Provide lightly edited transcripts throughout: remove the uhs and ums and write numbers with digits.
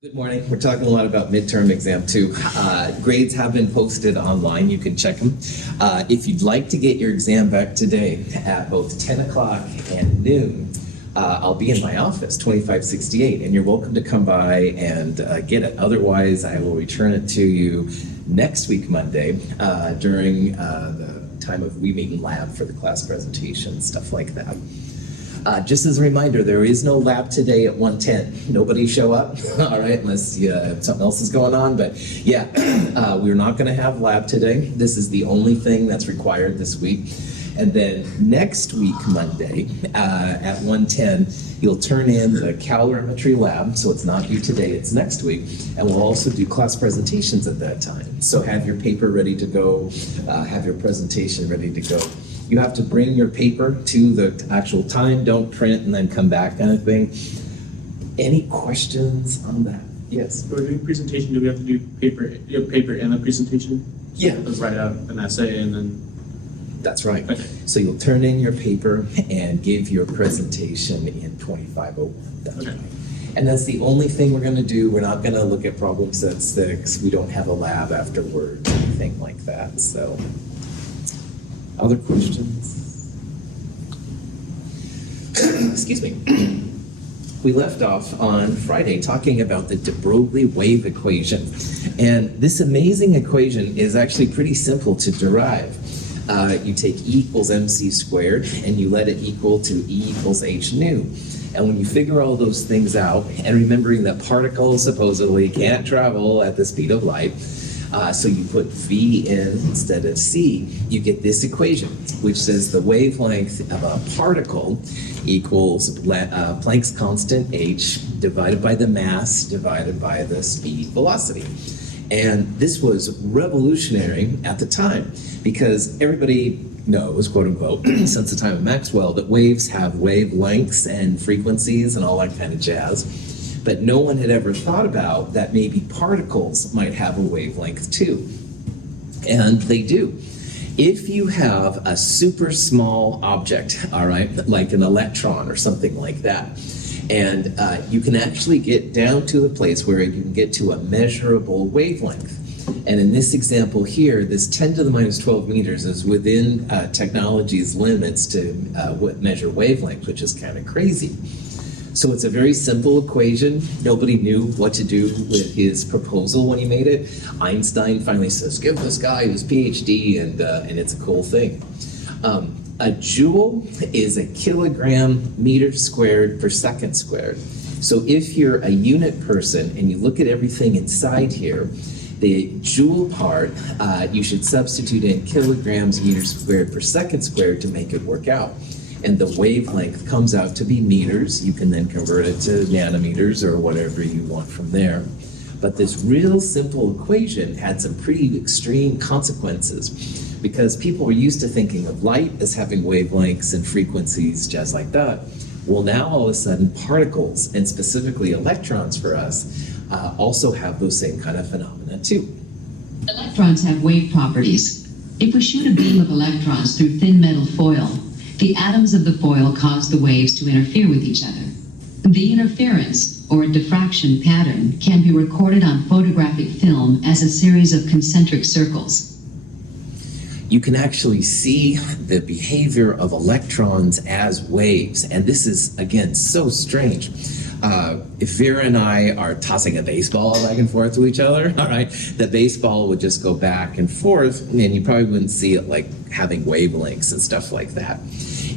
Good morning. We're talking a lot about midterm exam too. Grades have been posted online. You can check them. If you'd like to get your exam back today at both 10 o'clock and noon, I'll be in my office, 2568, and you're welcome to come by and get it. Otherwise, I will return it to you next week, Monday, during the time of we meet in lab for the class presentation, stuff like that. Just as a reminder, there is no lab today at 1:10. Nobody show up, all right, unless something else is going on. But yeah, we're not going to have lab today. This is the only thing that's required this week. And then next week, Monday, at 1:10, you'll turn in the calorimetry lab. So it's not due today, it's next week. And we'll also do class presentations at that time. So have your paper ready to go, have your presentation ready to go. You have to bring your paper to the actual time, don't print and then come back kind of thing. Any questions on that? Yes? For doing presentation, do we have to do paper and a presentation? Yeah. Let's write out an essay and then... That's right. Okay. So you'll turn in your paper and give your presentation in 2501. That's Okay. right. And that's the only thing we're going to do. We're not going to look at problem set 6. We don't have a lab afterwards, anything like that. So... Other questions? Excuse me. We left off on Friday talking about the de Broglie wave equation. And this amazing equation is actually pretty simple to derive. You take E equals mc squared and you let it equal to E equals h nu. And when you figure all those things out, and remembering that particles supposedly can't travel at the speed of light, so you put V in instead of C, you get this equation, which says the wavelength of a particle equals Planck's constant h divided by the mass divided by the speed velocity. And this was revolutionary at the time because everybody knows, quote unquote, since the time of Maxwell, that waves have wavelengths and frequencies and all that kind of jazz. But no one had ever thought about that maybe particles might have a wavelength too. And they do. If you have a super small object, all right, like an electron or something like that, and you can actually get down to a place where you can get to a measurable wavelength. And in this example here, this 10 to the minus 12 meters is within technology's limits to measure wavelength, which is kind of crazy. So it's a very simple equation. Nobody knew what to do with his proposal when he made it. Einstein finally says, give this guy his PhD, and it's a cool thing. A joule is a kilogram meter squared per second squared. So if you're a unit person and you look at everything inside here, the joule part, you should substitute in kilograms meters squared per second squared to make it work out. And the wavelength comes out to be meters. You can then convert it to nanometers or whatever you want from there. But this real simple equation had some pretty extreme consequences because people were used to thinking of light as having wavelengths and frequencies just like that. Well, now all of a sudden particles, and specifically electrons for us, also have those same kind of phenomena too. Electrons have wave properties. If we shoot a beam of electrons through thin metal foil, the atoms of the foil cause the waves to interfere with each other. The interference, or diffraction pattern, can be recorded on photographic film as a series of concentric circles. You can actually see the behavior of electrons as waves, and this is, again, so strange. If Vera and I are tossing a baseball back and forth to each other, all right, the baseball would just go back and forth, and you probably wouldn't see it like having wavelengths and stuff like that.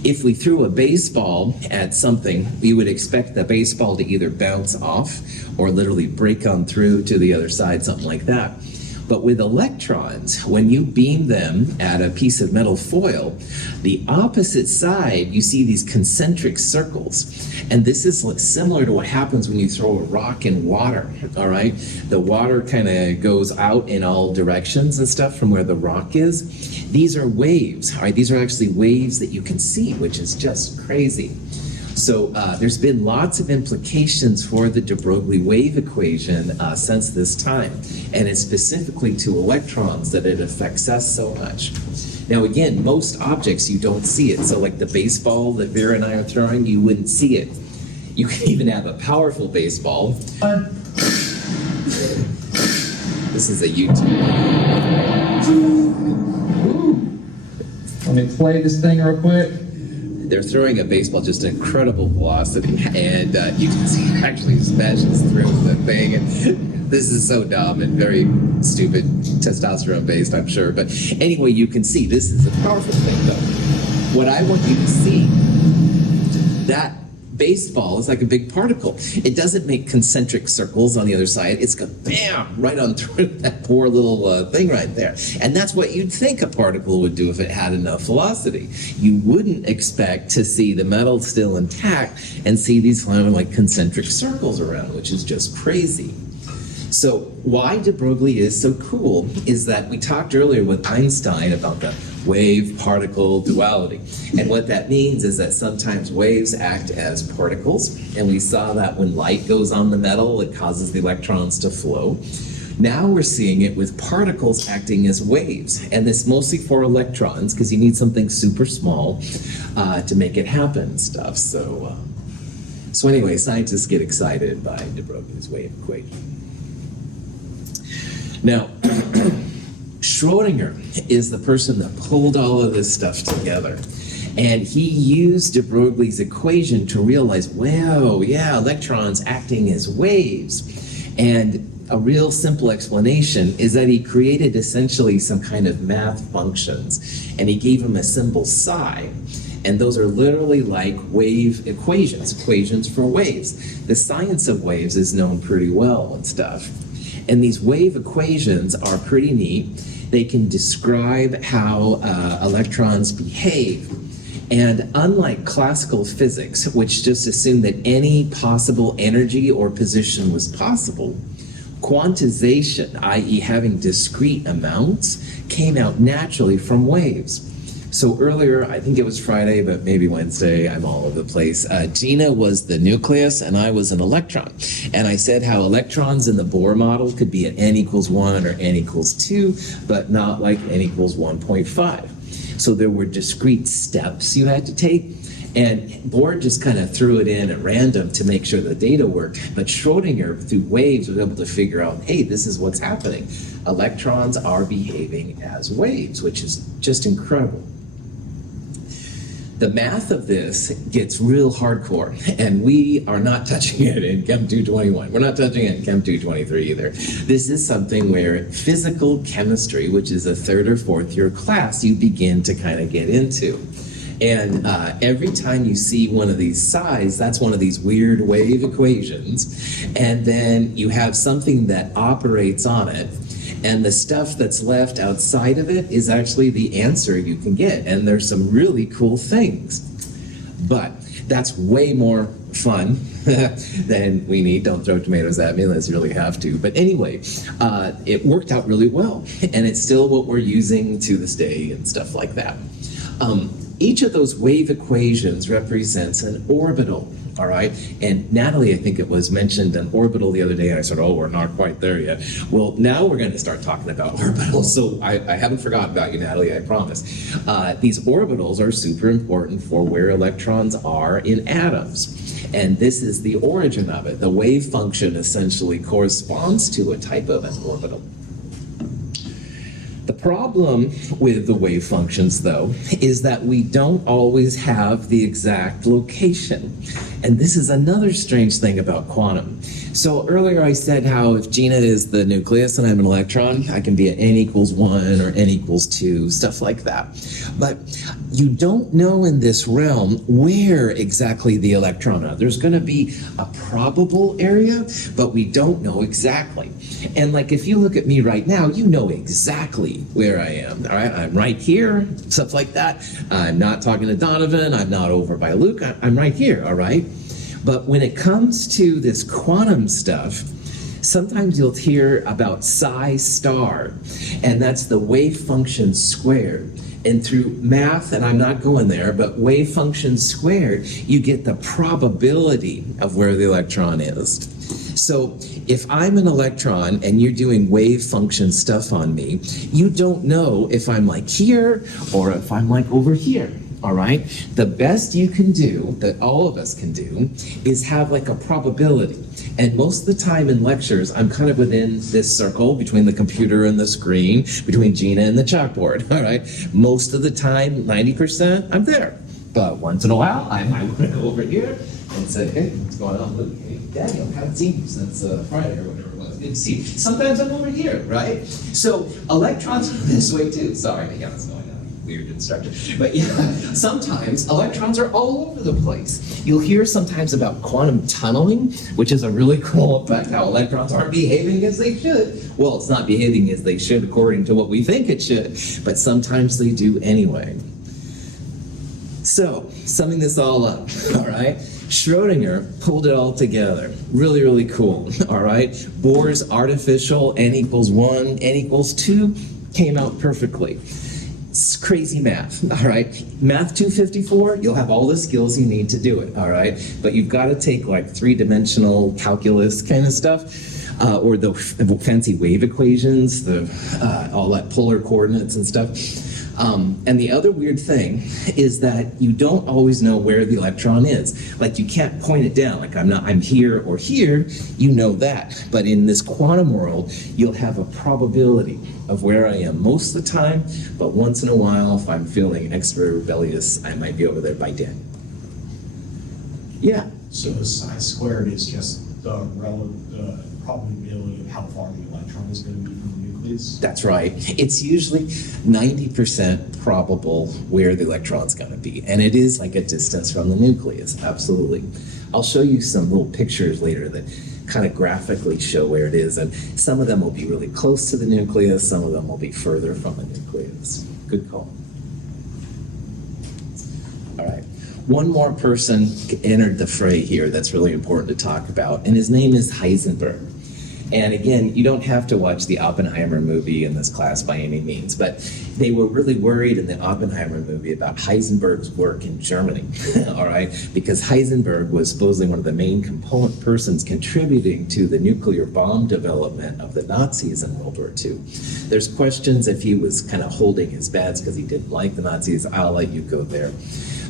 If we threw a baseball at something, we would expect the baseball to either bounce off or literally break on through to the other side, something like that. But with electrons, when you beam them at a piece of metal foil, the opposite side, you see these concentric circles. And this is similar to what happens when you throw a rock in water, all right? The water kind of goes out in all directions and stuff from where the rock is. These are waves, all right? These are actually waves that you can see, which is just crazy. So there's been lots of implications for the de Broglie wave equation since this time, and it's specifically to electrons that it affects us so much. Now again, most objects you don't see it, so like the baseball that Vera and I are throwing, you wouldn't see it. You can even have a powerful baseball, This is a YouTube. Let me play this thing real quick. They're throwing a baseball just an incredible velocity, and you can see it actually smashes through the thing. And this is so dumb and very stupid, testosterone based, I'm sure. But anyway, you can see this is a powerful thing, though. What I want you to see, that baseball is like a big particle. It doesn't make concentric circles on the other side. It's going bam right on through that poor little thing right there. And that's what you'd think a particle would do if it had enough velocity. You wouldn't expect to see the metal still intact and see these kind of like concentric circles around, which is just crazy. So why de Broglie is so cool is that we talked earlier with Einstein about the wave-particle duality. And what that means is that sometimes waves act as particles, and we saw that when light goes on the metal, it causes the electrons to flow. Now we're seeing it with particles acting as waves, and this mostly for electrons, because you need something super small to make it happen and stuff. So anyway, scientists get excited by de Broglie's wave equation. Now, Schrödinger is the person that pulled all of this stuff together. And he used de Broglie's equation to realize, wow, yeah, electrons acting as waves. And a real simple explanation is that he created essentially some kind of math functions. And he gave them a symbol psi. And those are literally like wave equations, equations for waves. The science of waves is known pretty well and stuff. And these wave equations are pretty neat. They can describe how electrons behave. And unlike classical physics, which just assumed that any possible energy or position was possible, quantization, i.e. having discrete amounts, came out naturally from waves. So earlier, I think it was Friday, but maybe Wednesday, I'm all over the place. Gina was the nucleus and I was an electron. And I said how electrons in the Bohr model could be at n equals 1 or n equals 2, but not like n equals 1.5. So there were discrete steps you had to take. And Bohr just kind of threw it in at random to make sure the data worked. But Schrödinger, through waves, was able to figure out, hey, this is what's happening. Electrons are behaving as waves, which is just incredible. The math of this gets real hardcore, and we are not touching it in Chem 221. We're not touching it in Chem 223 either. This is something where physical chemistry, which is a third or fourth year class, you begin to kind of get into. And every time you see one of these psi's, that's one of these weird wave equations, and then you have something that operates on it, and the stuff that's left outside of it is actually the answer you can get. And there's some really cool things. But that's way more fun than we need. Don't throw tomatoes at me unless you really have to. But anyway, it worked out really well. And it's still what we're using to this day and stuff like that. Each of those wave equations represents an orbital. All right, and Natalie, I think it was mentioned an orbital the other day, and I said, oh, we're not quite there yet. Well, now we're going to start talking about orbitals, so I haven't forgotten about you, Natalie, I promise. These orbitals are super important for where electrons are in atoms, and this is the origin of it. The wave function essentially corresponds to a type of an orbital. The problem with the wave functions, though, is that we don't always have the exact location. And this is another strange thing about quantum. So earlier I said how if Gina is the nucleus and I'm an electron, I can be at n equals 1 or n equals 2, stuff like that. But you don't know in this realm where exactly the electron is. There's going to be a probable area, but we don't know exactly. And like if you look at me right now, you know exactly where I am. All right, I'm right here, stuff like that. I'm not talking to Donovan. I'm not over by Luke. I'm right here, all right? But when it comes to this quantum stuff, sometimes you'll hear about psi star, and that's the wave function squared. And through math, and I'm not going there, but wave function squared, you get the probability of where the electron is. So if I'm an electron and you're doing wave function stuff on me, you don't know if I'm like here or if I'm like over here. all right? The best you can do, that all of us can do, is have like a probability. And most of the time in lectures, I'm kind of within this circle between the computer and the screen, between Gina and the chalkboard, all right? Most of the time, 90%, I'm there. But once in a while, I might want to go over here and say, hey, what's going on, Luke? Hey, Daniel, haven't seen you since Friday or whatever it was. Good to see you. Sometimes I'm over here, right? So electrons are this way too. Sorry, yeah, it's going on. Weird instructor. But yeah, sometimes electrons are all over the place. You'll hear sometimes about quantum tunneling, which is a really cool effect, how electrons aren't behaving as they should. Well, it's not behaving as they should according to what we think it should, but sometimes they do anyway. So, summing this all up, all right? Schrödinger pulled it all together. Really, really cool, all right? Bohr's artificial n equals 1, n equals 2 came out perfectly. It's crazy math, all right? Math 254, you'll have all the skills you need to do it, all right? But you've got to take like three-dimensional calculus kind of stuff, or the fancy wave equations, all that polar coordinates and stuff. And the other weird thing is that you don't always know where the electron is. Like you can't point it down, like I'm here or here, you know that. But in this quantum world, you'll have a probability of where I am most of the time, but once in a while, if I'm feeling extra rebellious, I might be over there by 10. Yeah. So psi squared is just the relative probability of how far the electron is going to be from the nucleus? That's right. It's usually 90% probable where the electron's going to be. And it is like a distance from the nucleus, absolutely. I'll show you some little pictures later that kind of graphically show where it is. And some of them will be really close to the nucleus, some of them will be further from the nucleus. Good call. All right. One more person entered the fray here that's really important to talk about, and his name is Heisenberg. And again, you don't have to watch the Oppenheimer movie in this class by any means, but they were really worried in the Oppenheimer movie about Heisenberg's work in Germany, all right? Because Heisenberg was supposedly one of the main component persons contributing to the nuclear bomb development of the Nazis in World War II. There's questions if he was kind of holding his bets because he didn't like the Nazis. I'll let you go there.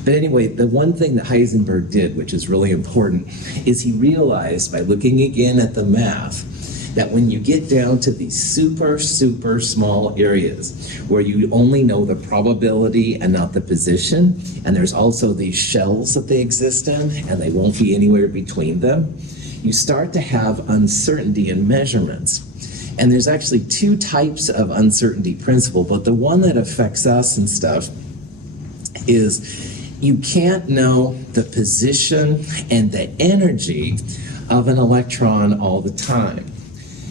But anyway, the one thing that Heisenberg did, which is really important, is he realized by looking again at the math that when you get down to these super, super small areas where you only know the probability and not the position, and there's also these shells that they exist in, and they won't be anywhere between them, you start to have uncertainty in measurements. And there's actually two types of uncertainty principle, but the one that affects us and stuff is you can't know the position and the energy of an electron all the time.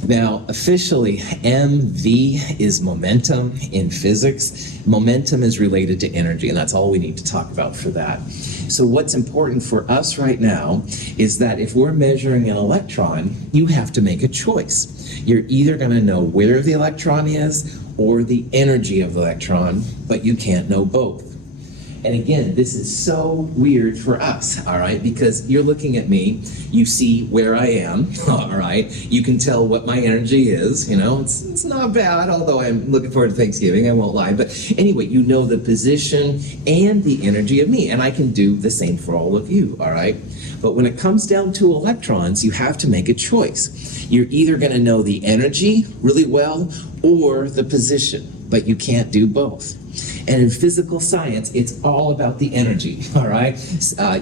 Now, officially, MV is momentum in physics. Momentum is related to energy, and that's all we need to talk about for that. So what's important for us right now is that if we're measuring an electron, you have to make a choice. You're either going to know where the electron is or the energy of the electron, but you can't know both. And again, this is so weird for us, all right? Because you're looking at me, you see where I am, all right? You can tell what my energy is, you know? It's not bad, although I'm looking forward to Thanksgiving, I won't lie. But anyway, you know the position and the energy of me, and I can do the same for all of you, all right? But when it comes down to electrons, you have to make a choice. You're either going to know the energy really well or the position, but you can't do both. And in physical science, it's all about the energy, all right?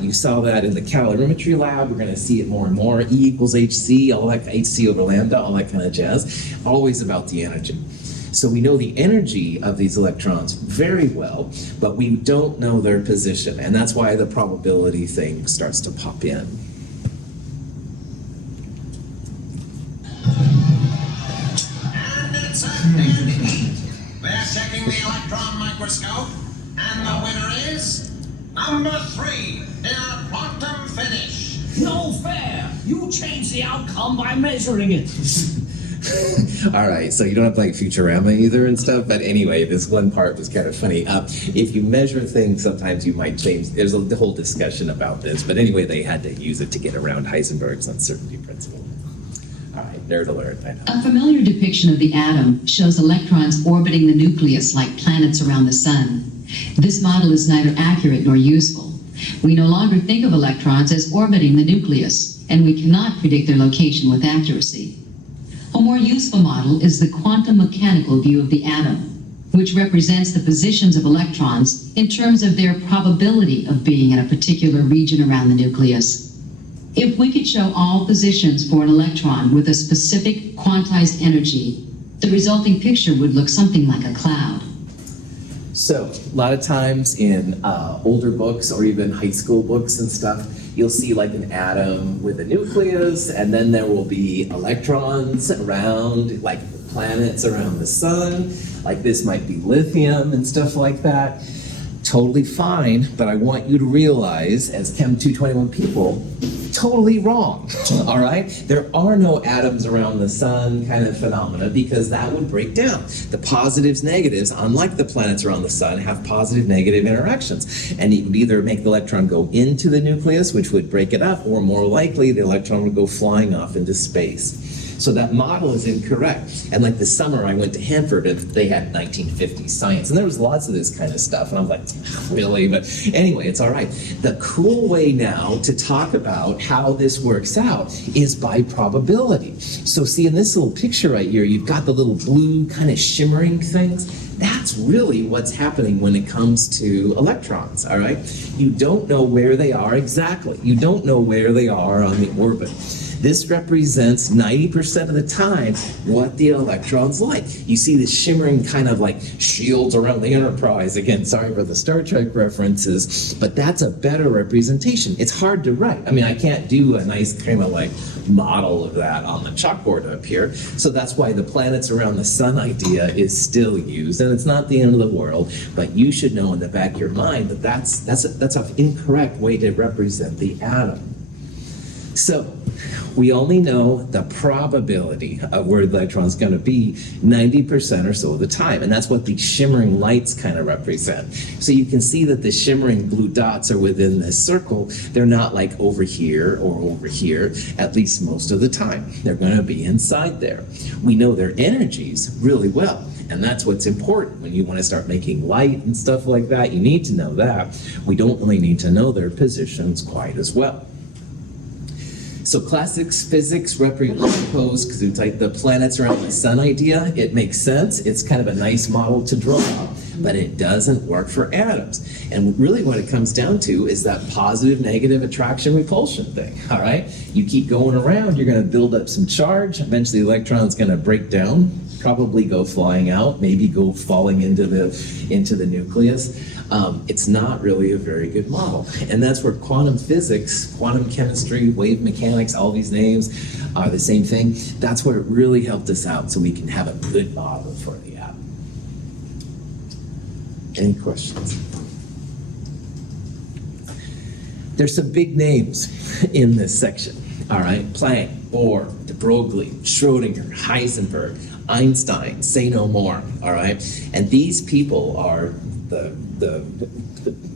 You saw that in the calorimetry lab. We're going to see it more and more. E equals hc, all that, hc over lambda, all that kind of jazz. Always about the energy. So we know the energy of these electrons very well, but we don't know their position. And that's why the probability thing starts to pop in. And it's a dead heat. They're checking the electron microscope, and the winner is number 3 in a quantum finish. No fair! You changed the outcome by measuring it. All right, so you don't have to like Futurama either and stuff, but anyway, this one part was kind of funny. If you measure things, sometimes you might change. There's a whole discussion about this, but anyway, they had to use it to get around Heisenberg's uncertainty principle. All right, nerd alert, I know. A familiar depiction of the atom shows electrons orbiting the nucleus like planets around the sun. This model is neither accurate nor useful. We no longer think of electrons as orbiting the nucleus, and we cannot predict their location with accuracy. A more useful model is the quantum mechanical view of the atom, which represents the positions of electrons in terms of their probability of being in a particular region around the nucleus. If we could show all positions for an electron with a specific quantized energy, the resulting picture would look something like a cloud. So, a lot of times in older books or even high school books and stuff, you'll see like an atom with a nucleus, and then there will be electrons around, like planets around the sun. Like this might be lithium and stuff like that. Totally fine, but I want you to realize, as Chem 221 people, totally wrong, all right? There are no atoms around the sun kind of phenomena, because that would break down. The positives, negatives, unlike the planets around the sun, have positive, negative interactions. And it would either make the electron go into the nucleus, which would break it up, or more likely, the electron would go flying off into space. So that model is incorrect. And like this summer, I went to Hanford and they had 1950s science, and there was lots of this kind of stuff. And I'm like, really? But anyway, it's all right. The cool way now to talk about how this works out is by probability. So see, in this little picture right here, you've got the little blue kind of shimmering things. That's really what's happening when it comes to electrons, all right? You don't know where they are exactly. You don't know where they are on the orbit. This represents 90% of the time what the electron's like. You see the shimmering kind of like shields around the Enterprise. Again, sorry for the Star Trek references, but that's a better representation. It's hard to write. I mean, I can't do a nice kind of like model of that on the chalkboard up here. So that's why the planets around the sun idea is still used, and it's not the end of the world, but you should know in the back of your mind that that's an incorrect way to represent the atom. So we only know the probability of where the electron's going to be 90% or so of the time, and that's what these shimmering lights kind of represent. So you can see that the shimmering blue dots are within this circle. They're not like over here or over here, at least most of the time. They're going to be inside there. We know their energies really well, and that's what's important when you want to start making light and stuff like that. You need to know that. We don't really need to know their positions quite as well. So classic physics propose, because it's like the planets around the sun idea. It makes sense. It's kind of a nice model to draw, but it doesn't work for atoms. And really what it comes down to is that positive, negative attraction repulsion thing, all right? You keep going around, you're going to build up some charge. Eventually the electron's going to break down, probably go flying out, maybe go falling into the nucleus. It's not really a very good model. And that's where quantum physics, quantum chemistry, wave mechanics, all these names are the same thing. That's where it really helped us out so we can have a good model for the atom. Any questions? There's some big names in this section, all right? Planck, Bohr, de Broglie, Schrödinger, Heisenberg, Einstein, say no more, all right? And these people are the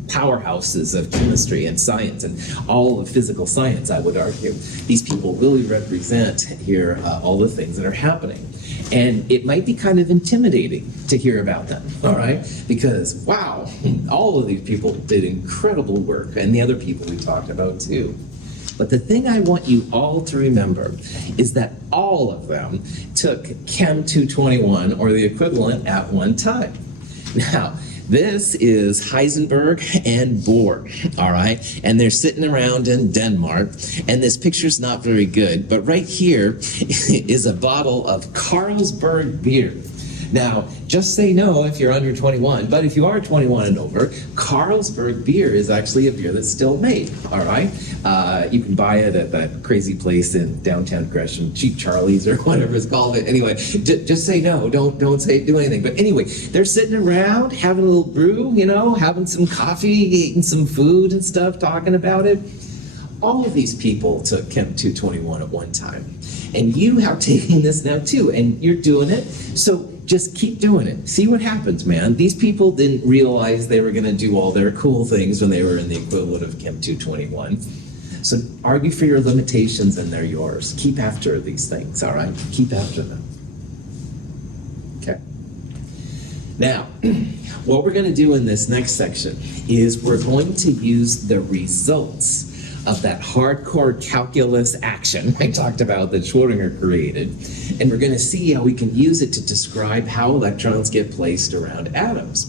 powerhouses of chemistry and science and all of physical science, I would argue. These people really represent here all the things that are happening. And it might be kind of intimidating to hear about them, all right? Because, wow, all of these people did incredible work, and the other people we talked about too. But the thing I want you all to remember is that all of them took Chem 221 or the equivalent at one time. Now, this is Heisenberg and Bohr, all right? And they're sitting around in Denmark, and this picture's not very good, but right here is a bottle of Carlsberg beer. Now, just say no if you're under 21, but if you are 21 and over, Carlsberg beer is actually a beer that's still made, all right? You can buy it at that crazy place in downtown Gresham, Cheap Charlie's or whatever it's called. Anyway, just say no, don't do anything. But anyway, they're sitting around having a little brew, you know, having some coffee, eating some food and stuff, talking about it. All of these people took Chem 221 at one time. And you are taking this now too, and you're doing it. So just keep doing it. See what happens, man. These people didn't realize they were going to do all their cool things when they were in the equivalent of Chem 221. So argue for your limitations and they're yours. Keep after these things, all right? Keep after them. Okay. Now, what we're going to do in this next section is we're going to use the results of that hardcore calculus action I talked about that Schrödinger created, and we're going to see how we can use it to describe how electrons get placed around atoms.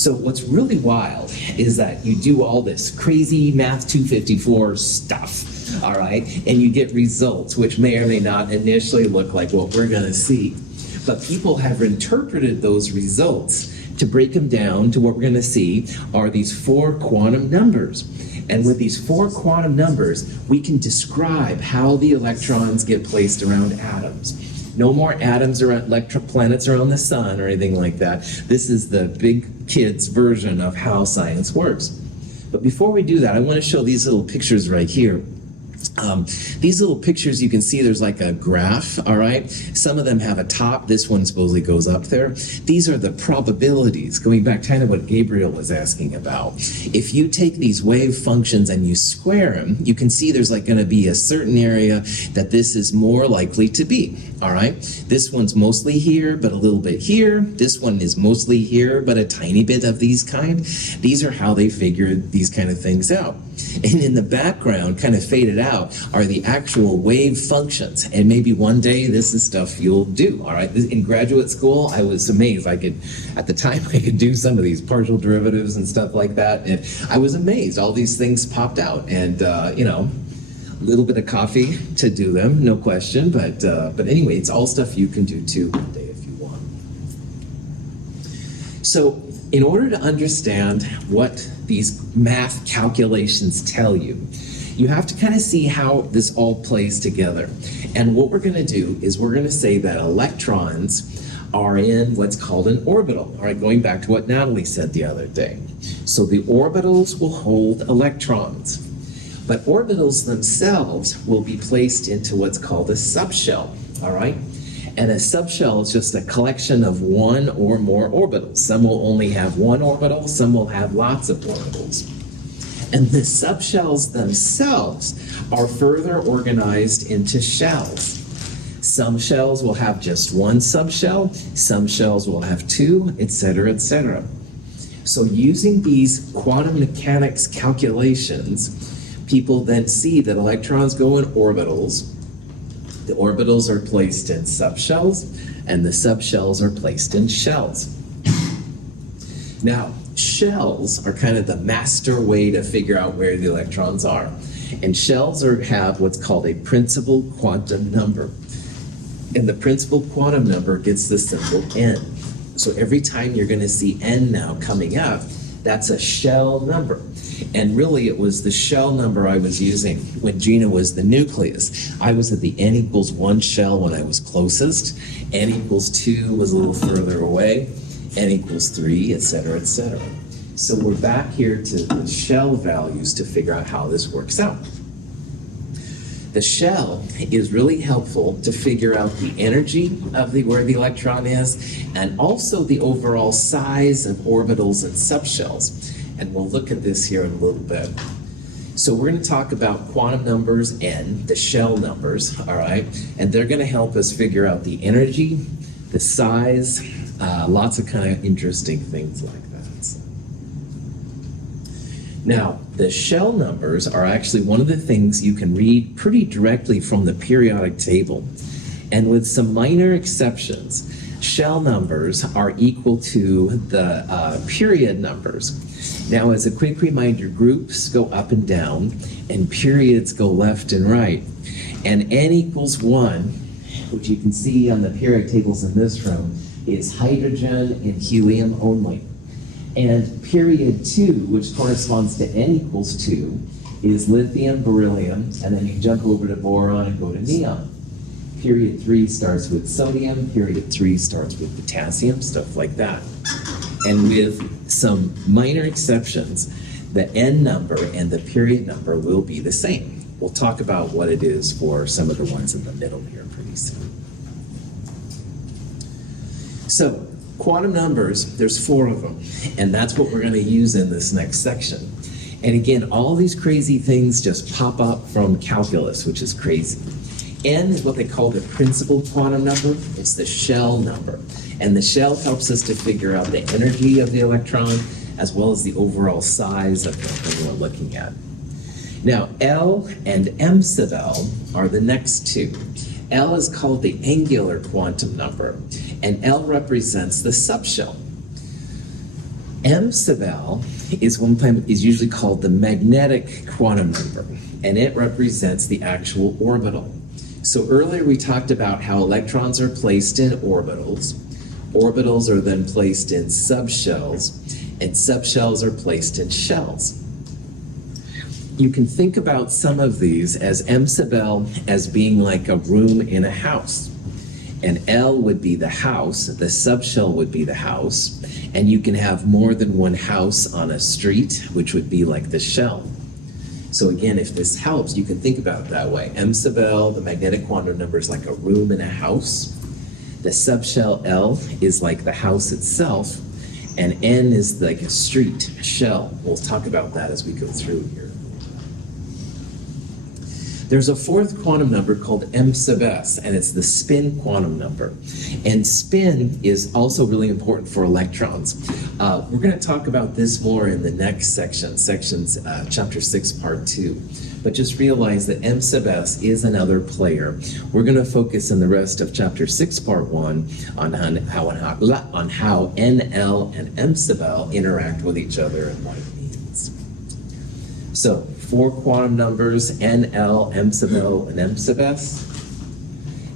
So what's really wild is that you do all this crazy Math 254 stuff, all right, and you get results which may or may not initially look like what we're going to see. But people have interpreted those results to break them down to what we're going to see are these 4 quantum numbers. And with these 4 quantum numbers, we can describe how the electrons get placed around atoms. No more atoms around planets around the sun or anything like that. This is the big kids version of how science works. But before we do that, I want to show these little pictures right here. These little pictures, you can see there's like a graph, all right? Some of them have a top. This one supposedly goes up there. These are the probabilities, going back kind of what Gabriel was asking about. If you take these wave functions and you square them, you can see there's like going to be a certain area that this is more likely to be, all right? This one's mostly here, but a little bit here. This one is mostly here, but a tiny bit of these kind. These are how they figured these kind of things out. And in the background, kind of faded out, are the actual wave functions. And maybe one day this is stuff you'll do, all right? In graduate school, I was amazed. At the time, I could do some of these partial derivatives and stuff like that. And I was amazed. All these things popped out. And, a little bit of coffee to do them, no question. But anyway, it's all stuff you can do too one day if you want. So in order to understand what these math calculations tell you, you have to kind of see how this all plays together. And what we're going to do is we're going to say that electrons are in what's called an orbital. All right, going back to what Natalie said the other day. So the orbitals will hold electrons, but orbitals themselves will be placed into what's called a subshell. All right. And a subshell is just a collection of one or more orbitals. Some will only have one orbital, some will have lots of orbitals. And the subshells themselves are further organized into shells. Some shells will have just one subshell, some shells will have 2, etc., etc. So using these quantum mechanics calculations, people then see that electrons go in orbitals. The orbitals are placed in subshells, and the subshells are placed in shells. Now, shells are kind of the master way to figure out where the electrons are. And shells have what's called a principal quantum number. And the principal quantum number gets the symbol n. So every time you're going to see n now coming up, that's a shell number. And really, it was the shell number I was using when Gina was the nucleus. I was at the n equals 1 shell when I was closest. N equals 2 was a little further away. N equals 3, etc., etc. So we're back here to the shell values to figure out how this works out. The shell is really helpful to figure out the energy of where the electron is, and also the overall size of orbitals and subshells. And we'll look at this here in a little bit. So we're going to talk about quantum numbers n, the shell numbers, all right? And they're going to help us figure out the energy, the size, lots of kind of interesting things like that. Now, the shell numbers are actually one of the things you can read pretty directly from the periodic table. And with some minor exceptions, shell numbers are equal to the period numbers. Now, as a quick reminder, groups go up and down, and periods go left and right. And n equals 1, which you can see on the periodic tables in this room, is hydrogen and helium only. And period 2, which corresponds to n equals 2, is lithium, beryllium, and then you jump over to boron and go to neon. Period 3 starts with sodium, period 3 starts with potassium, stuff like that. And with some minor exceptions, the n number and the period number will be the same. We'll talk about what it is for some of the ones in the middle here pretty soon. So, quantum numbers, there's 4 of them, and that's what we're going to use in this next section. And again, all these crazy things just pop up from calculus, which is crazy. N is what they call the principal quantum number. It's the shell number. And the shell helps us to figure out the energy of the electron as well as the overall size of the thing we're looking at. Now, L and M sub L are the next two. L is called the angular quantum number, and L represents the subshell. M sub L is usually called the magnetic quantum number, and it represents the actual orbital. So earlier we talked about how electrons are placed in orbitals. Orbitals are then placed in subshells, and subshells are placed in shells. You can think about some of these as M sub L as being like a room in a house. And L would be the house, the subshell would be the house, and you can have more than one house on a street, which would be like the shell. So again, if this helps, you can think about it that way. M sub L, the magnetic quantum number, is like a room in a house. The subshell L is like the house itself, and N is like a street, a shell. We'll talk about that as we go through here. There's a fourth quantum number called M sub S, and it's the spin quantum number. And spin is also really important for electrons. We're going to talk about this more in the next section, chapter 6, part 2. But just realize that M sub S is another player. We're going to focus in the rest of chapter 6, part 1 on how NL and M sub L interact with each other and what it means. So, 4 quantum numbers, NL, M sub L, and M sub S.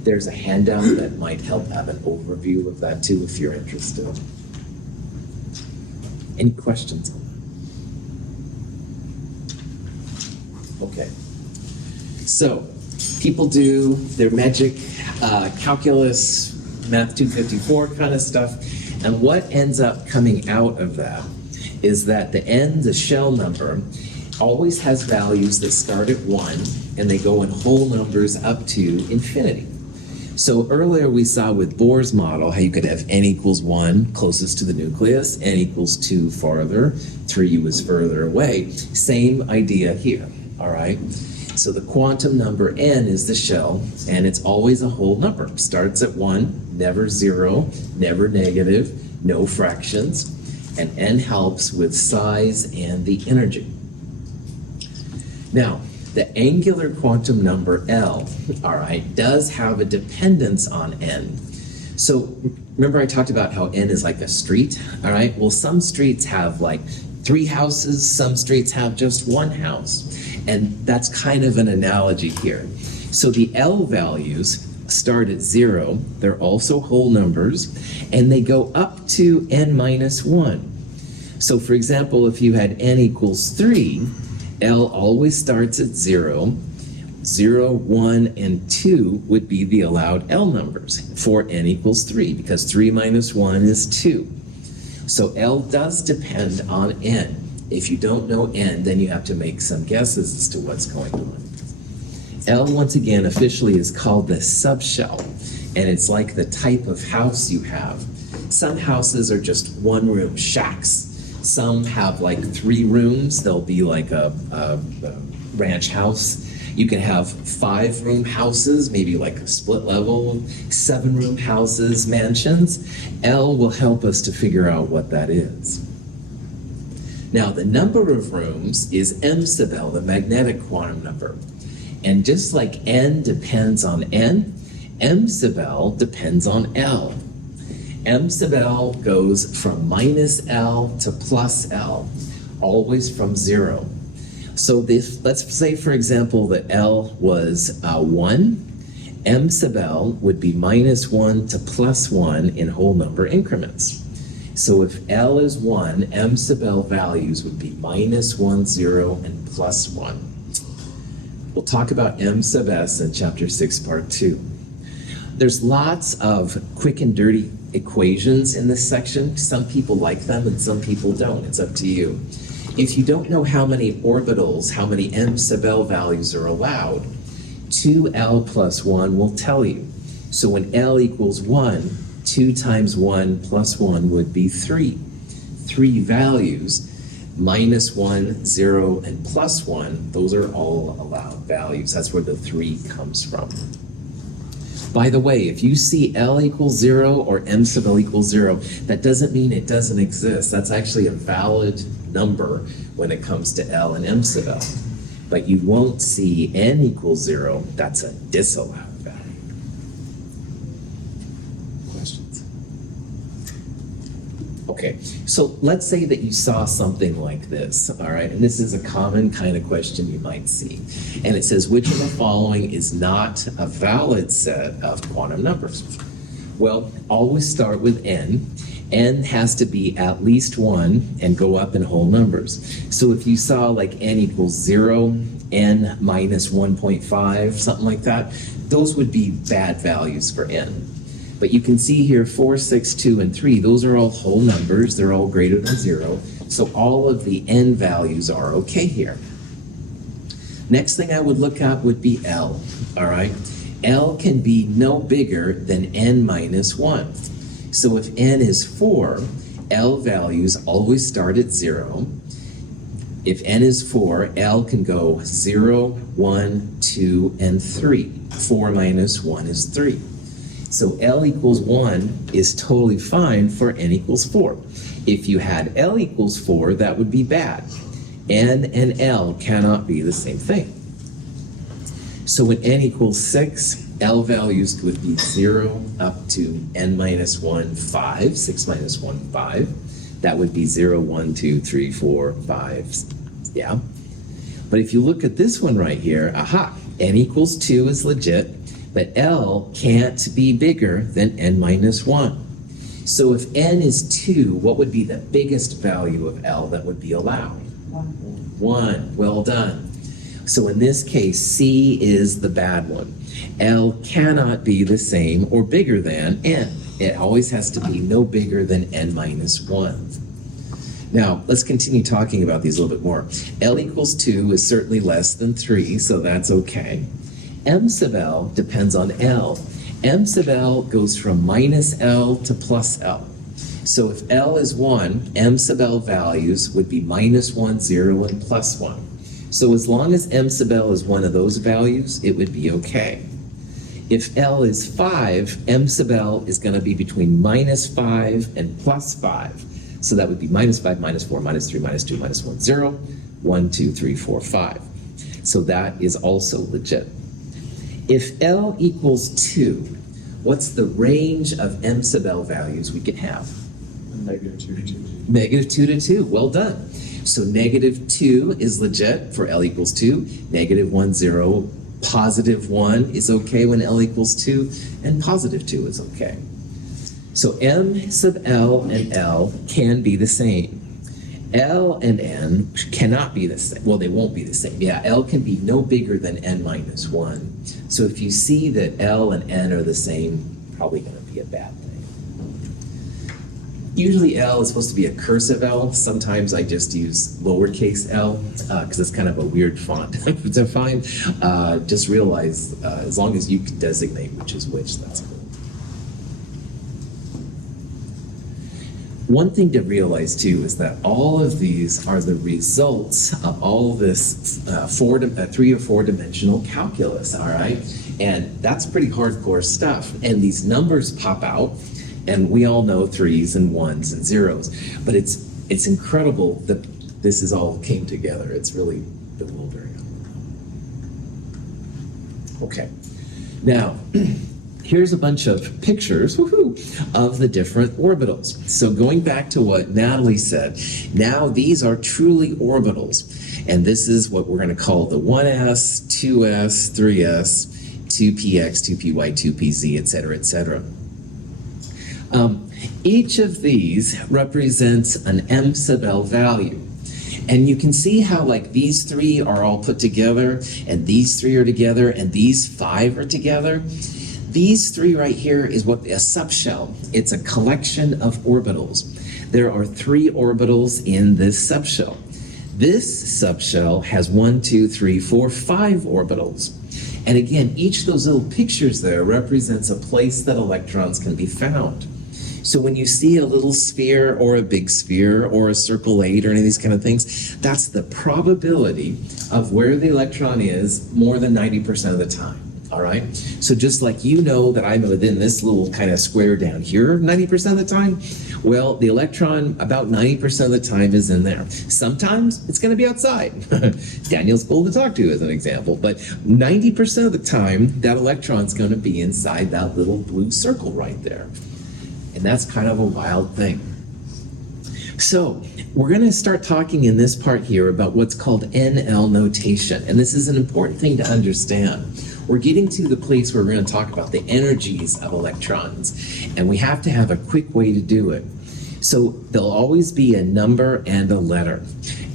There's a handout that might help have an overview of that too if you're interested. Any questions on that? Okay. So, people do their magic calculus, Math 254 kind of stuff, and what ends up coming out of that is that the N, the shell number, always has values that start at 1 and they go in whole numbers up to infinity. So earlier we saw with Bohr's model how you could have n equals 1 closest to the nucleus, n equals 2 farther, 3 was further away. Same idea here, all right? So the quantum number n is the shell, and it's always a whole number. Starts at 1, never 0, never negative, no fractions, and n helps with size and the energy. Now, the angular quantum number L, all right, does have a dependence on n. So remember I talked about how n is like a street, all right? Well, some streets have like 3 houses, some streets have just 1 house. And that's kind of an analogy here. So the L values start at 0, they're also whole numbers, and they go up to n minus 1. So for example, if you had n equals 3, L always starts at 0. 0, 1, and 2 would be the allowed L numbers for n equals 3, because 3 minus 1 is 2. So L does depend on n. If you don't know n, then you have to make some guesses as to what's going on. L, once again, officially is called the subshell, and it's like the type of house you have. Some houses are just one-room shacks. Some have like 3 rooms. They'll be like a ranch house. You can have 5-room houses, maybe like a split level, 7-room houses, mansions. L will help us to figure out what that is. Now, the number of rooms is M sub L, the magnetic quantum number. And just like n depends on n, M sub L depends on L. M sub L goes from minus L to plus L, always from 0. So let's say, for example, that L was 1, M sub L would be minus 1 to plus 1 in whole number increments. So if L is 1, M sub L values would be minus 1, 0, and plus 1. We'll talk about M sub S in chapter 6, part 2. There's lots of quick and dirty equations in this section. Some people like them and some people don't. It's up to you. If you don't know how many orbitals, how many M sub L values are allowed, 2L plus 1 will tell you. So when L equals 1, 2 times 1 plus 1 would be 3. 3 values, minus 1, 0, and plus 1, those are all allowed values. That's where the 3 comes from. By the way, if you see L equals 0 or M sub L equals 0, that doesn't mean it doesn't exist. That's actually a valid number when it comes to L and M sub L. But you won't see N equals 0. That's a disallowed value. Questions? Okay, so let's say that you saw something like this, all right? And this is a common kind of question you might see. And it says, which of the following is not a valid set of quantum numbers? Well, always start with N. N has to be at least 1 and go up in whole numbers. So if you saw like N equals 0, N minus 1.5, something like that, those would be bad values for N. But you can see here 4, 6, 2, and 3, those are all whole numbers. They're all greater than 0. So all of the N values are okay here. Next thing I would look at would be L, all right? L can be no bigger than N minus 1. So if N is 4, L values always start at 0. If N is 4, L can go 0, 1, 2, and 3. 4 minus 1 is 3. So L equals 1 is totally fine for N equals 4. If you had L equals 4, that would be bad. N and L cannot be the same thing. So when N equals 6, L values would be 0 up to N minus 1, 5. 6 minus 1, 5. That would be 0, 1, 2, 3, 4, 5. Yeah. But if you look at this one right here, aha, N equals 2 is legit. But L can't be bigger than N minus 1. So if N is 2, what would be the biggest value of L that would be allowed? 1. Well done. So in this case, C is the bad one. L cannot be the same or bigger than N. It always has to be no bigger than N minus 1. Now, let's continue talking about these a little bit more. L equals 2 is certainly less than 3, so that's okay. M sub L depends on L. M sub L goes from minus L to plus L. So if L is 1, M sub L values would be minus 1, 0, and plus 1. So as long as M sub L is one of those values, it would be okay. If L is 5, M sub L is going to be between minus 5 and plus 5. So that would be minus 5, minus 4, minus 3, minus 2, minus 1, 0, 1, 2, 3, 4, 5. So that is also legit. If L equals 2, what's the range of M sub L values we can have? Negative 2 to 2. Negative 2 to 2, well done. So negative 2 is legit for L equals 2, negative 1, 0, positive 1 is okay when L equals 2, and positive 2 is okay. So M sub L and L can be the same. L and N cannot be the same. Well, they won't be the same. Yeah, L can be no bigger than N minus 1. So if you see that L and N are the same, probably going to be a bad thing. Usually L is supposed to be a cursive L. Sometimes I just use lowercase l because it's kind of a weird font to find. Just realize as long as you can designate which is which, that's cool. One thing to realize too is that all of these are the results of all this 3 or 4 dimensional calculus, all right? And that's pretty hardcore stuff. And these numbers pop out, and we all know 3s and 1s and 0s. But it's incredible that this is all came together. It's really bewildering. Okay. Now, here's a bunch of pictures of the different orbitals. So going back to what Natalie said, now these are truly orbitals. And this is what we're going to call the 1s, 2s, 3s, 2px, 2py, 2pz, etc., etc. Each of these represents an M sub L value. And you can see how like these 3 are all put together, and these 3 are together, and these 5 are together. These 3 right here is what a subshell. It's a collection of orbitals. There are 3 orbitals in this subshell. This subshell has 1, 2, 3, 4, 5 orbitals. And again, each of those little pictures there represents a place that electrons can be found. So when you see a little sphere or a big sphere or a circle 8 or any of these kind of things, that's the probability of where the electron is more than 90% of the time. all right? So just like you know that I'm within this little kind of square down here 90% of the time, well, the electron about 90% of the time is in there. Sometimes it's going to be outside. Daniel's cool to talk to as an example, but 90% of the time that electron's going to be inside that little blue circle right there. And that's kind of a wild thing. So we're going to start talking in this part here about what's called NL notation. And this is an important thing to understand. We're getting to the place where we're going to talk about the energies of electrons. And we have to have a quick way to do it. So there'll always be a number and a letter.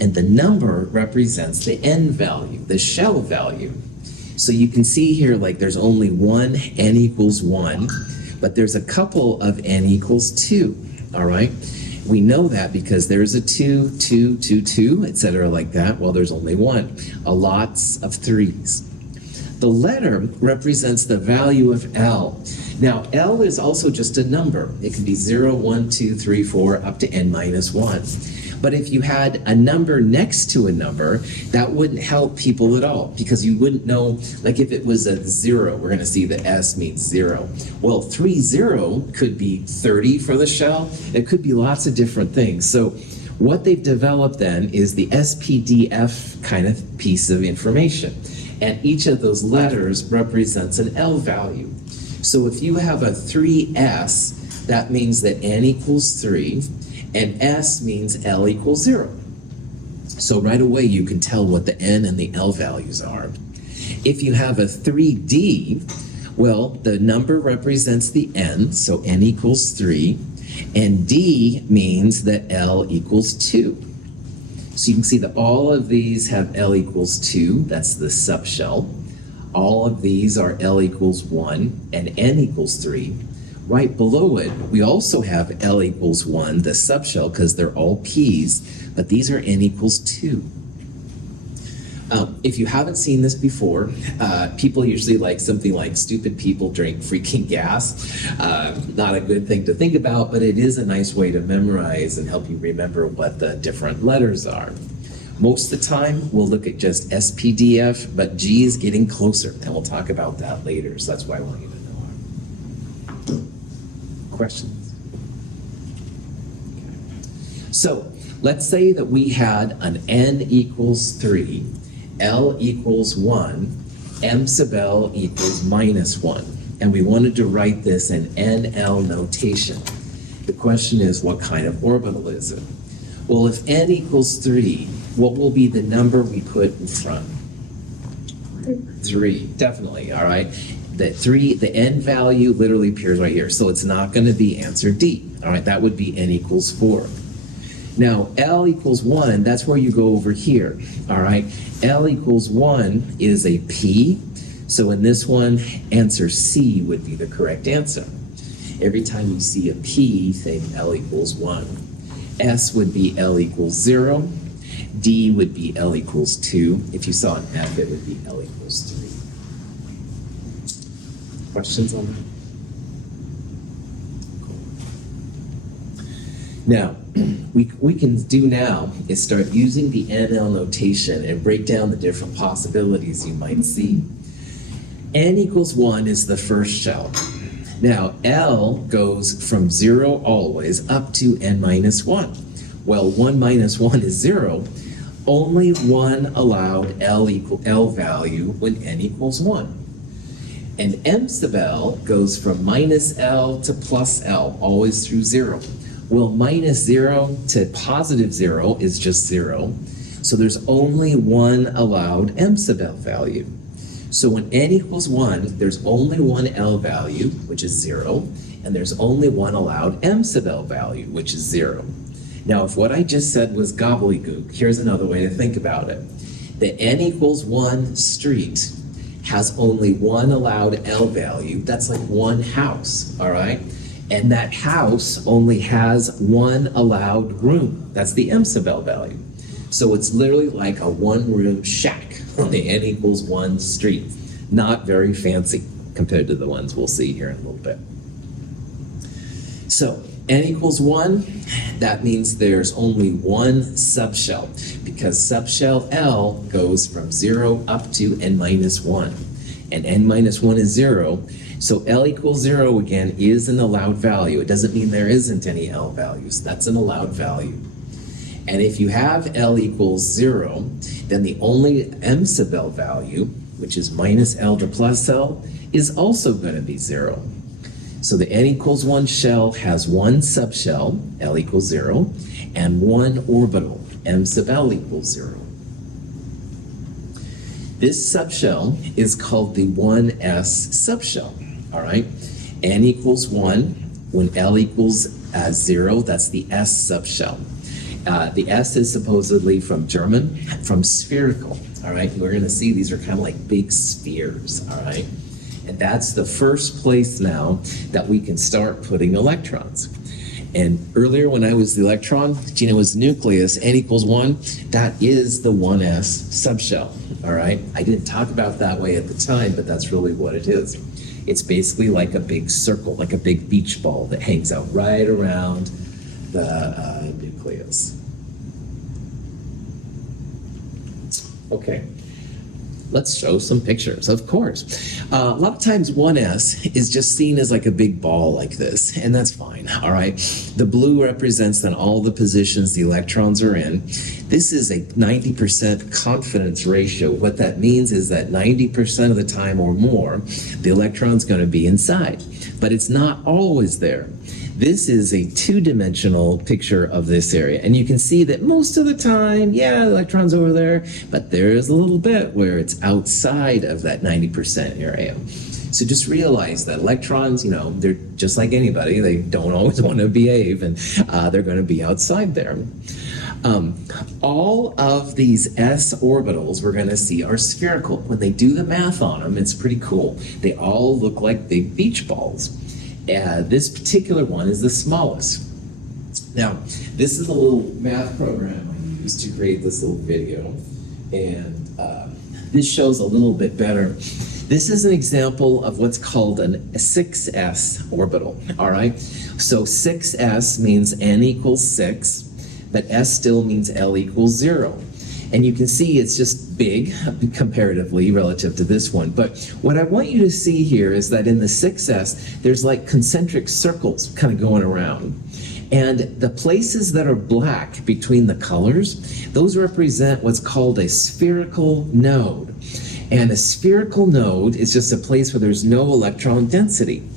And the number represents the N value, the shell value. So you can see here, like there's only one N equals 1, but there's a couple of N equals 2, all right? We know that because there's a 2, 2, 2, 2, etc. like that. Well, there's only one. A lots of 3s. The letter represents the value of L. Now, L is also just a number. It can be 0, 1, 2, 3, 4, up to n minus 1. But if you had a number next to a number, that wouldn't help people at all because you wouldn't know, like if it was a 0, we're going to see that S means 0. Well, 30 could be 30 for the shell. It could be lots of different things. So what they've developed then is the SPDF kind of piece of information. And each of those letters represents an L value. So if you have a 3S, that means that N equals 3, and S means L equals 0. So right away you can tell what the N and the L values are. If you have a 3D, well, the number represents the N, so N equals 3, and D means that L equals 2. So you can see that all of these have L equals 2, that's the subshell. All of these are L equals 1 and N equals 3. Right below it, we also have L equals 1, the subshell, because they're all P's, but these are N equals 2. If you haven't seen this before, people usually like something like stupid people drink freaking gas. Not a good thing to think about, but it is a nice way to memorize and help you remember what the different letters are. Most of the time, we'll look at just SPDF, but G is getting closer, and we'll talk about that later, so that's why I want you to know. Questions? Okay. So, let's say that we had an N equals 3, L equals 1, M sub L equals minus 1, and we wanted to write this in NL notation. The question is, what kind of orbital is it? Well, if N equals 3, what will be the number we put in front? 3, definitely, all right? The N value literally appears right here, so it's not going to be answer D, all right? That would be N equals 4. Now, L equals 1, that's where you go over here, all right? L equals 1 is a P, so in this one, answer C would be the correct answer. Every time you see a P, think L equals 1. S would be L equals 0. D would be L equals 2. If you saw an F, it would be L equals 3. Questions on that? Now, we can do now is start using the NL notation and break down the different possibilities you might see. N equals 1 is the first shell. Now, L goes from 0 always up to N minus 1. Well, 1 minus 1 is 0. Only one allowed L value when N equals 1. And M sub L goes from minus L to plus L, always through 0. Well, minus 0 to positive 0 is just 0. So there's only one allowed M sub L value. So when N equals 1, there's only one L value, which is 0, and there's only one allowed M sub L value, which is 0. Now, if what I just said was gobbledygook, here's another way to think about it. The N equals 1 street has only one allowed L value. That's like one house, all right? And that house only has one allowed room. That's the M sub L value. So it's literally like a one-room shack on the N equals 1 street. Not very fancy compared to the ones we'll see here in a little bit. So N equals 1, that means there's only one subshell because subshell L goes from 0 up to N minus 1. and n minus 1 is 0. So L equals 0 again is an allowed value. It doesn't mean there isn't any L values. That's an allowed value. And if you have L equals 0, then the only M sub L value, which is minus L to plus L, is also going to be 0. So the n equals 1 shell has one subshell, L equals 0, and one orbital, M sub L equals 0. This subshell is called the 1s subshell, all right? N equals 1, when L equals 0, that's the S subshell. The S is supposedly from German, from spherical, all right? We're going to see these are kind of like big spheres, all right? And that's the first place now that we can start putting electrons. And earlier when I was the electron, Gina was the nucleus, n equals 1, that is the 1s subshell, all right? I didn't talk about that way at the time, but that's really what it is. It's basically like a big circle, like a big beach ball that hangs out right around the nucleus. Okay. Let's show some pictures, of course. A lot of times 1s is just seen as like a big ball like this, and that's fine, all right? The blue represents then all the positions the electrons are in. This is a 90% confidence ratio. What that means is that 90% of the time or more, the electron's going to be inside, but it's not always there. This is a two-dimensional picture of this area. And you can see that most of the time, yeah, the electron's over there, but there's a little bit where it's outside of that 90% area. So just realize that electrons, you know, they're just like anybody. They don't always want to behave, and they're going to be outside there. All of these s orbitals we're going to see are spherical. When they do the math on them, it's pretty cool. They all look like big beach balls. This particular one is the smallest. Now, this is a little math program I used to create this little video, and this shows a little bit better. This is an example of what's called a 6s orbital, all right? So 6s means n equals 6, but s still means L equals 0. And you can see it's just big comparatively relative to this one. But what I want you to see here is that in the 6s, there's like concentric circles kind of going around. And the places that are black between the colors, those represent what's called a spherical node. And a spherical node is just a place where there's no electron density.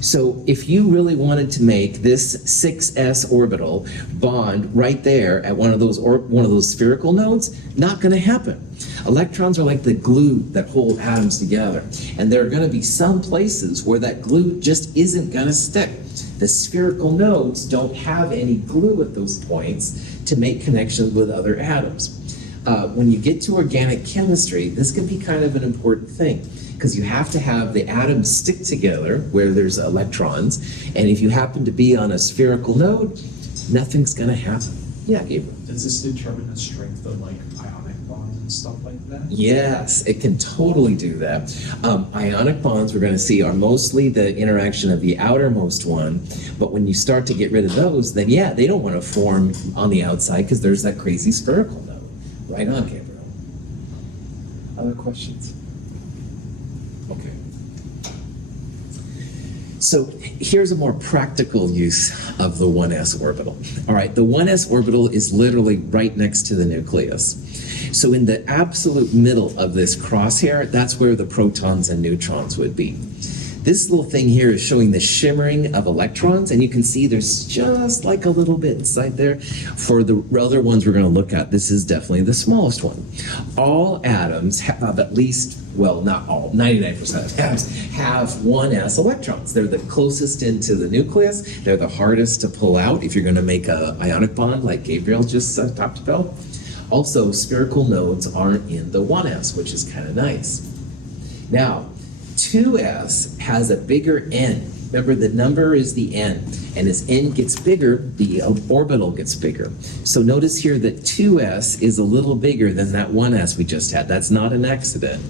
So if you really wanted to make this 6s orbital bond right there at one of those spherical nodes, not going to happen. Electrons are like the glue that hold atoms together, and there are going to be some places where that glue just isn't going to stick. The spherical nodes don't have any glue at those points to make connections with other atoms. When you get to organic chemistry, this can be kind of an important thing, because you have to have the atoms stick together where there's electrons, and if you happen to be on a spherical node, nothing's going to happen. Yeah, Gabriel. Does this determine the strength of like ionic bonds and stuff like that? Yes, it can totally do that. Ionic bonds we're going to see are mostly the interaction of the outermost one, but when you start to get rid of those, then yeah, they don't want to form on the outside because there's that crazy spherical node. Right on, Gabriel. Other questions? Okay. So here's a more practical use of the 1s orbital. All right, the 1s orbital is literally right next to the nucleus. So in the absolute middle of this crosshair, that's where the protons and neutrons would be. This little thing here is showing the shimmering of electrons, and you can see there's just like a little bit inside there. For the other ones we're going to look at, this is definitely the smallest one. All atoms have at least, well, not all, 99% of atoms have 1s electrons. They're the closest into the nucleus. They're the hardest to pull out if you're going to make an ionic bond like Gabriel just talked about. Also, spherical nodes aren't in the 1s, which is kind of nice. Now, 2s has a bigger n. Remember, the number is the n, and as n gets bigger, the orbital gets bigger. So notice here that 2s is a little bigger than that 1s we just had. That's not an accident.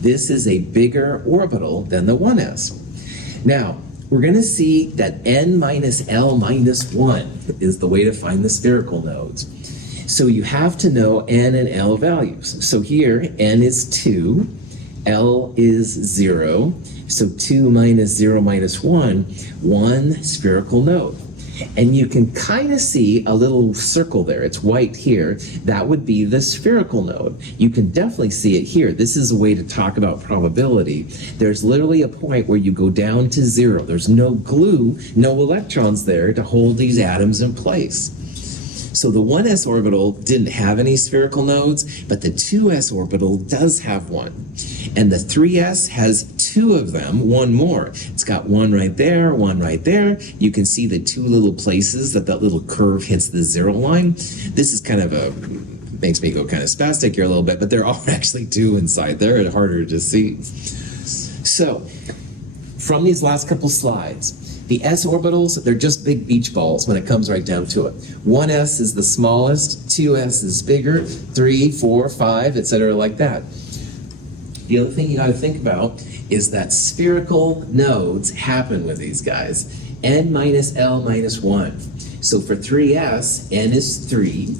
This is a bigger orbital than the 1s. Now, we're going to see that n minus L minus 1 is the way to find the spherical nodes. So you have to know n and L values. So here, n is 2, L is 0, so 2 minus 0 minus 1, 1 spherical node. And you can kind of see a little circle there. It's white here. That would be the spherical node. You can definitely see it here. This is a way to talk about probability. There's literally a point where you go down to 0. There's no glue, no electrons there to hold these atoms in place. So the 1s orbital didn't have any spherical nodes, but the 2s orbital does have one. And the 3s has 2 of them, one more. It's got one right there, one right there. You can see the 2 little places that little curve hits the 0 line. This is kind of makes me go kind of spastic here a little bit, but there are actually 2 inside there and harder to see. So from these last couple slides, the s orbitals, they're just big beach balls when it comes right down to it. 1s is the smallest, 2s is bigger, 3, 4, 5, etc. like that. The other thing you got to think about is that spherical nodes happen with these guys. N minus L minus 1. So for 3s, N is 3.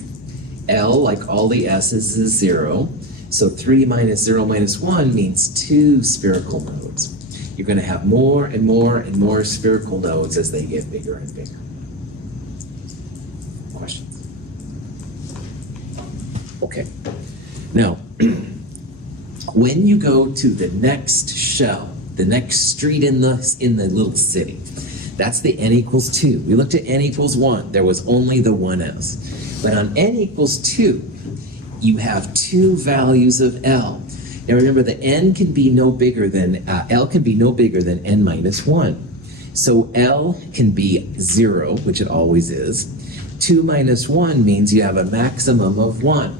L, like all the s's, is 0. So 3 minus 0 minus 1 means 2 spherical nodes. You're going to have more and more and more spherical nodes as they get bigger and bigger. Questions? Okay. Now, when you go to the next shell, the next street in the little city, that's the n equals 2. We looked at n equals 1. There was only the 1s. But on n equals 2, you have 2 values of L. Now remember, the n can be no bigger than, L can be no bigger than n minus 1. So L can be 0, which it always is. 2 minus 1 means you have a maximum of 1.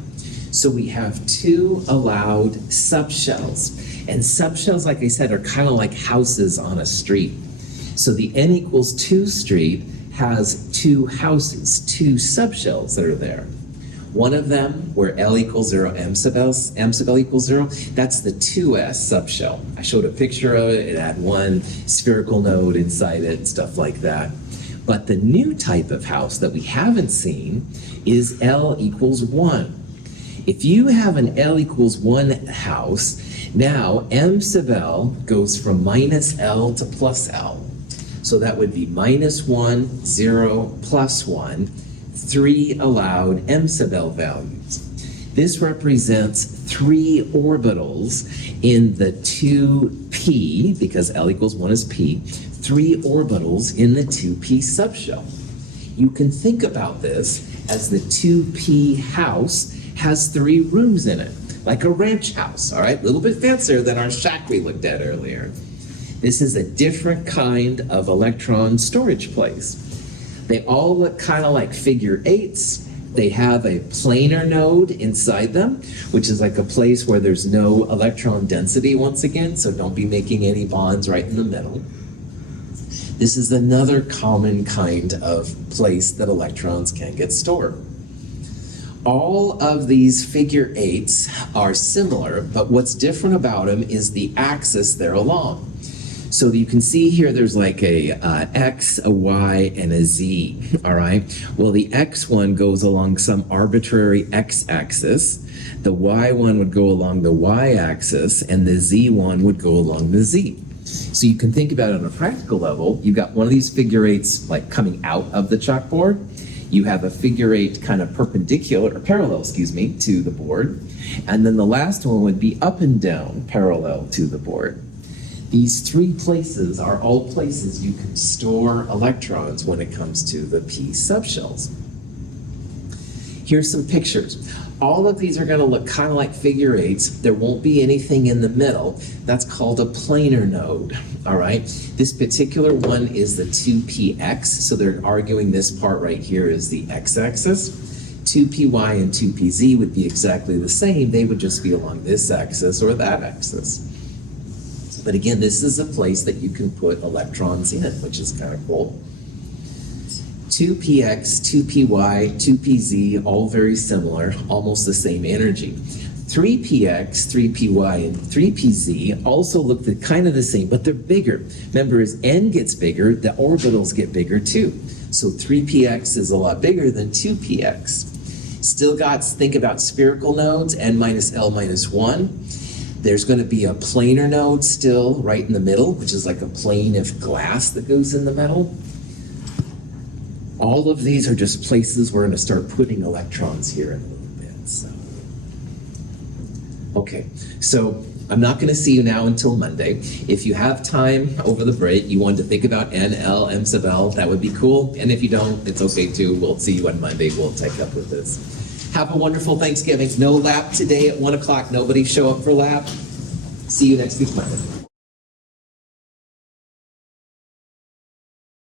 So we have 2 allowed subshells. And subshells, like I said, are kind of like houses on a street. So the n equals 2 street has 2 houses, 2 subshells that are there. One of them, where L equals 0, M sub L equals 0, that's the 2s subshell. I showed a picture of it. It had one spherical node inside it and stuff like that. But the new type of house that we haven't seen is L equals 1. If you have an L equals 1 house, now M sub L goes from minus L to plus L. So that would be minus 1, 0, plus 1, 3 allowed M sub L values. This represents 3 orbitals in the 2p, because L equals 1 is p, 3 orbitals in the 2p subshell. You can think about this as the 2p house has 3 rooms in it, like a ranch house, all right? A little bit fancier than our shack we looked at earlier. This is a different kind of electron storage place. They all look kind of like figure 8s. They have a planar node inside them, which is like a place where there's no electron density once again, so don't be making any bonds right in the middle. This is another common kind of place that electrons can get stored. All of these figure 8s are similar, but what's different about them is the axis they're along. So you can see here there's like a X, a Y, and a Z, all right? Well, the X one goes along some arbitrary X axis, the Y one would go along the Y axis, and the Z one would go along the Z. So you can think about it on a practical level. You've got one of these figure 8s like coming out of the chalkboard. You have a figure 8 kind of perpendicular, or parallel, excuse me, to the board. And then the last one would be up and down parallel to the board. These 3 places are all places you can store electrons when it comes to the p subshells. Here's some pictures. All of these are going to look kind of like figure 8s. There won't be anything in the middle. That's called a planar node, all right? This particular one is the 2px, so they're arguing this part right here is the x-axis. 2py and 2pz would be exactly the same. They would just be along this axis or that axis. But again, this is a place that you can put electrons in, which is kind of cool. 2px, 2py, 2pz, all very similar, almost the same energy. 3px, 3py, and 3pz also look kind of the same, but they're bigger. Remember, as n gets bigger, the orbitals get bigger too. So 3px is a lot bigger than 2px. Still got to think about spherical nodes, n minus L minus 1. There's going to be a planar node still right in the middle, which is like a plane of glass that goes in the middle. All of these are just places we're going to start putting electrons here in a little bit. So. Okay, so I'm not going to see you now until Monday. If you have time over the break, you want to think about N, L, M sub L, that would be cool. And if you don't, it's okay too. We'll see you on Monday. We'll take up with this. Have a wonderful Thanksgiving. No lap today at 1 o'clock. Nobody show up for lap. See you next week Monday.